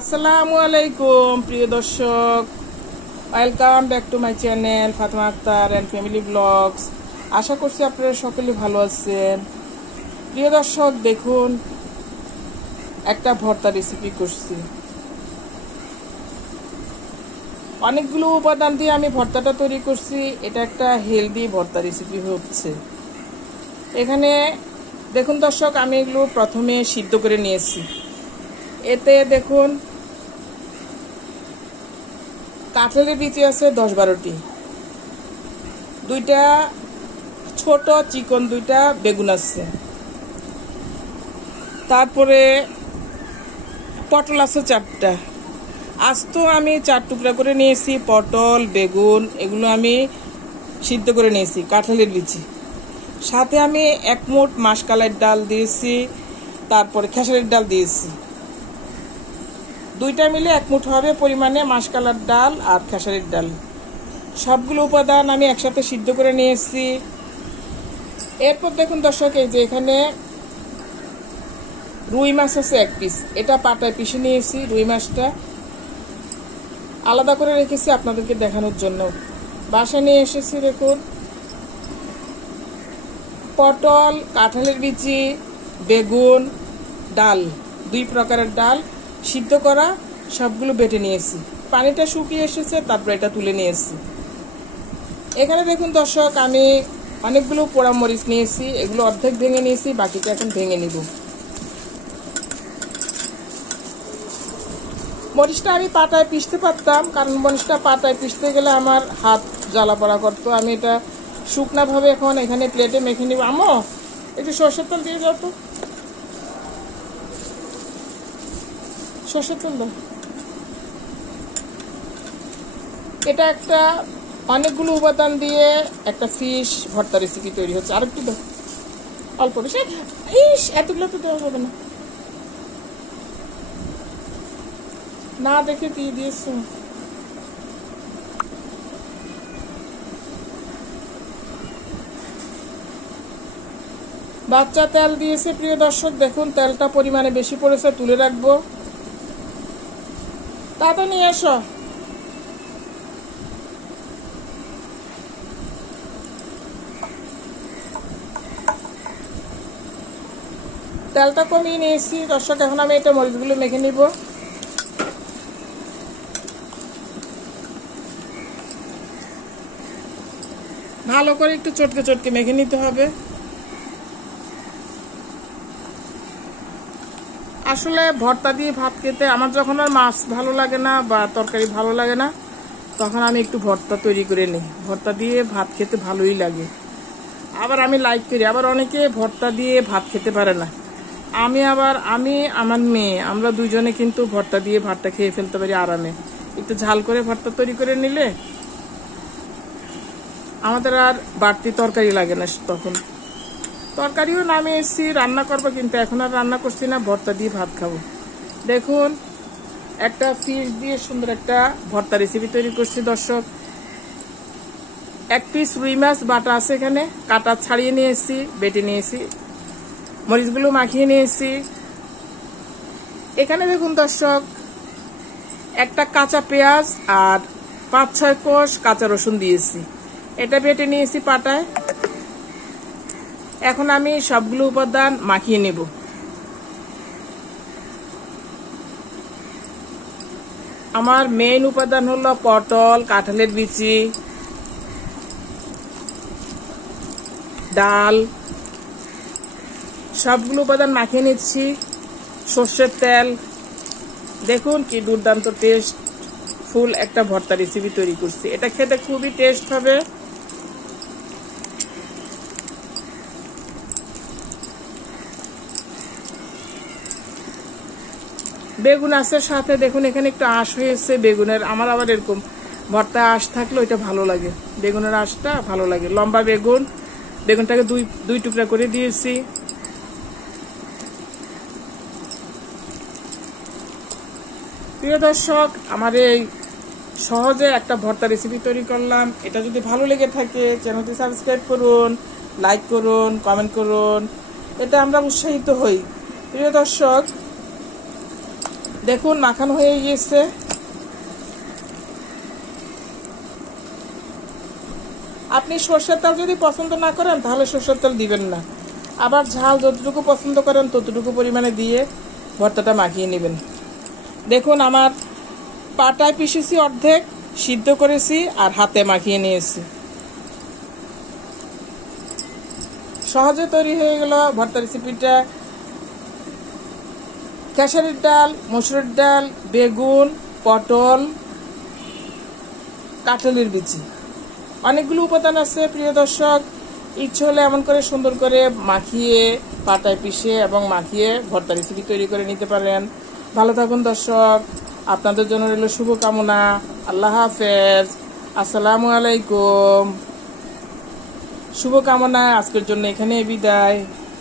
আসসালামু আলাইকুম প্রিয় দর্শক, welcome back to my channel Fatema Akter and family blogs. আশা করছি আপনারা সকলে ভালো আছেন। প্রিয় দর্শক, দেখুন একটা ভর্তা রেসিপি করছি। অনেকগুলো উপাদান দিয়ে আমি ভর্তাটা তৈরি করছি। এটা একটা হেলদি ভর্তা রেসিপি হচ্ছে। এখানে দেখুন দর্শক, আমি এগুলো প্রথমে সিদ্ধ করে নিয়েছি। এতে দেখুন কাঁঠালের বিচি আছে 10-12টি, দুইটা ছোট চিকন দুইটা বেগুন আছে, তারপরে পটল আছে 4টা। আজ তো আমি 4 টুকরা করে নিয়েছি পটল বেগুন, এগুলো আমি সিদ্ধ করে নিয়েছি কাঁঠালের বিচি। সাথে আমি 1 মুঠ মাসকলাইয়ের ডাল দিয়েছি, তারপরে খেসারির ডাল দিয়েছি। দুইটা মিলে 1 মুঠ হবে পরিমাণে মাসকলাইয়ের ডাল আর খেসারির ডাল। সবগুলো উপাদান আমি একসাথে সিদ্ধ করে নিয়েছি। এরপর দেখুন দর্শক, এই যে এখানে রুই মাছ আছে 1 পিস, এটা পাটায় পিষে নিয়েছি। রুই মাছটা আলাদা করে রেখেছি আপনাদেরকে দেখানোর জন্য। বাসায় নিয়ে এসেছি দেখুন পটল, কাঁঠালের বিচি, বেগুন, ডাল, 2 প্রকারের ডাল সিদ্ধ করা, সবগুলো বেটে নিয়েছি। পানিটা শুকিয়ে এসেছে, তারপর এটা তুলে নিয়েছি। এখানে দেখুন দর্শক, আমি অনেকগুলো পোড়া মরিচ নিয়েছি, এগুলো অর্ধেক ভেঙে নিয়েছি, বাকিটা এখন ভেঙে নিব। মরিচটা আমি পাটায় পিষতে পারতাম, কারণ মরিচটা পাটায় পিষতে গেলে আমার হাত জ্বালা পড়া করতো। আমি এটা শুকনাভাবে এখন এখানে প্লেটে মেখে নিব। আমো একটু সরষের তেল দিয়ে দাও তো, সরষের তেল দাও। এটা একটা অনেকগুলো উপাদান দিয়ে একটা ফিশ ভর্তা রেসিপি তৈরি হচ্ছে। আর একটু দাও, অল্প বেশি, ইস এতগুলো তো দেওয়া যাবে না, না দেখে দিয়ে দিয়েছো। বাচ্চা তেল দিয়েছে প্রিয় দর্শক, দেখুন তেলটা পরিমাণে বেশি পড়েছে, তুলে রাখবো। তাড়াতাড়ি নিয়ে এসো। তেলটা কমিয়ে নিয়েছি দর্শক, এখন আমি এটা মরিচগুলো মেখে নিব। ভালো করে একটু চটকে চটকে মেখে নিতে হবে। আসলে ভর্তা দিয়ে ভাত খেতে আমার যখন আর মাছ ভালো লাগে না বা তরকারি ভালো লাগে না, তখন আমি একটু ভর্তা তৈরি করে নিই। ভর্তা দিয়ে ভাত খেতে ভালোই লাগে, আবার আমি লাইক করি। আবার অনেকে ভর্তা দিয়ে ভাত খেতে পারে না। আমি আমার মেয়ে, আমরা দুজনে কিন্তু ভর্তা দিয়ে ভাতটা খেয়ে ফেলতে পারি আরামে। একটু ঝাল করে ভর্তা তৈরি করে নিলে আমাদের আর বাড়তি তরকারি লাগে না। তখন তরকারিও নামিয়ে এসেছি, রান্না করবো, কিন্তু এখন আর রান্না করছি না, ভর্তা দিয়ে ভাত খাবো। দেখুন একটা ফিশ দিয়ে সুন্দর একটা ভর্তা রেসিপি তৈরি করছি দর্শক। 1 পিস রুই মাছ বাটা আছে, এখানে কাটা ছাড়িয়ে নিয়েছি, বেটে নিয়েছি, মরিচগুলো মাখিয়ে নিয়েছি। এখানে দেখুন দর্শক, একটা কাঁচা পেঁয়াজ আর 5-6 কোষ কাঁচা রসুন দিয়েছি, এটা বেটে নিয়েছি পাটায়। এখন আমি সবগুলো উপাদান মাখিয়ে নেব। আমার মেইন উপাদান হলো পটল, কাঁঠালের বিচি, ডাল, সবগুলো উপাদান মাখিয়ে নিচ্ছি। সর্ষের তেল, দেখুন কি দুর্দান্ত টেস্ট ফুল একটা ভর্তা রেসিপি তৈরি করছি। এটা খেতে খুবই টেস্ট হবে। বেগুন আছে সাথে, দেখুন এখানে একটু আঁশ হয়েছে বেগুনের। আমার আবার এরকম ভর্তা আঁশ থাকলে ওইটা ভালো লাগে, বেগুনের আঁশটা ভালো লাগে। লম্বা বেগুন, বেগুনটাকে দুই টুকরা করে দিয়েছি। প্রিয় দর্শক, আমার এই সহজে একটা ভর্তা রেসিপি তৈরি করলাম। এটা যদি ভালো লেগে থাকে চ্যানেলটি সাবস্ক্রাইব করুন, লাইক করুন, কমেন্ট করুন, এটা আমরা উৎসাহিত হই। প্রিয় দর্শক, দেখুন মাখানো হয়ে গিয়েছে। আপনি সরষের তেল যদি পছন্দ না করেন তাহলে সরষের তেল দিবেন না, আবার ঝাল যতটুকু পছন্দ করেন ততটুকু পরিমাণে দিয়ে ভর্তাটা মাখিয়ে নেবেন। দেখুন আমার পাটায় পিষেছি, অর্ধেক সিদ্ধ করেছি আর হাতে মাখিয়ে নিয়েছি। সহজে তৈরি হয়ে গেল ভর্তা রেসিপিটা। খেসারির ডাল, মসুরের ডাল, বেগুন, পটল, কাঁঠালের বিচি, অনেকগুলো উপাদান আছে। প্রিয় দর্শক, ইচ্ছে হলে এমন করে সুন্দর করে মাখিয়ে পাটায় পিষে এবং মাখিয়ে ভর্তা রেসিপি তৈরি করে নিতে পারেন। ভালো থাকুন দর্শক, আপনাদের জন্য রইল শুভকামনা। আল্লাহ হাফেজ, আসসালামু আলাইকুম। শুভকামনা, আজকের জন্য এখানে বিদায়।